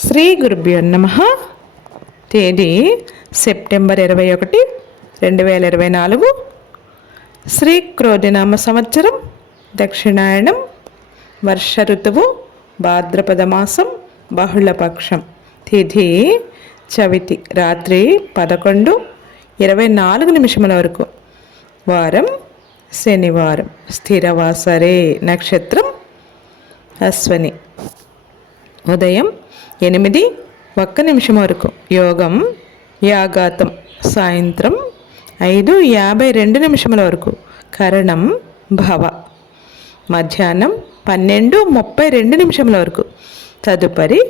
శ్రీ గురుభ్యో నమః. తేదీ సెప్టెంబర్ 21, 2024. శ్రీ క్రోధినామ సంవత్సరం, దక్షిణాయనం, వర్ష ఋతువు, భాద్రపద మాసం, బహుళపక్షం. తిథి చవితి, రాత్రి 11:24 వరకు. వారం శనివారం. స్థిరవాసరే. నక్షత్రం అశ్వని. ఉదయం 8:01 వరకు. యోగం యాగాతం. సాయంత్రం 5:52 వరకు. కరణం భవ. మధ్యాహ్నం 12:32 వరకు. తదుపరి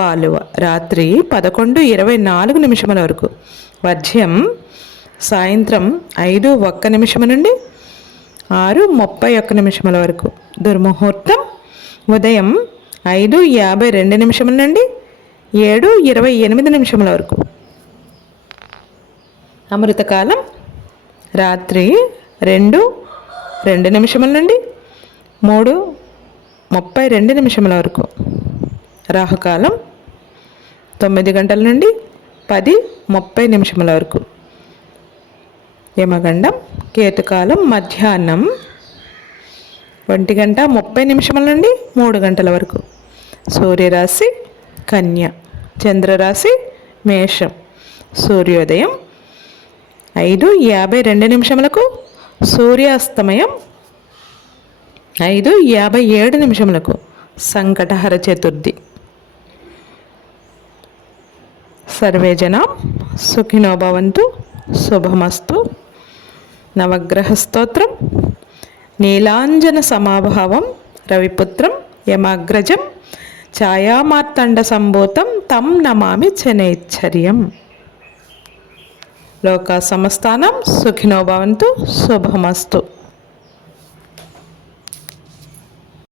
బాలువ. రాత్రి 11:24 వరకు. వర్జ్యం సాయంత్రం 5:01 నుండి 6:31 వరకు. దుర్ముహూర్తం ఉదయం 5:52 నుండి 7:28 వరకు. అమృతకాలం రాత్రి 2:02 నుండి 3:32 వరకు. రాహుకాలం 9 గంటల నుండి 10:30 వరకు. యమగండం కేతుకాలం మధ్యాహ్నం 1:30 నుండి 3 గంటల వరకు. సూర్యరాశి కన్య, చంద్రరాశి మేషం. సూర్యోదయం 5:52 సూర్యాస్తమయం 5:57 సంకటహర చతుర్థి. సర్వే జనాః సుఖినో భవంతు. శుభమస్తు. నవగ్రహ స్తోత్రం. నీలాంజన సమాభావం రవిపుత్రం యమాగ్రజం ఛాయామార్తండ సంభూతం తం నమామి శనైశ్చర్యం. లోకా సమస్తానాం సుఖినో భవంతు. శుభమస్తు.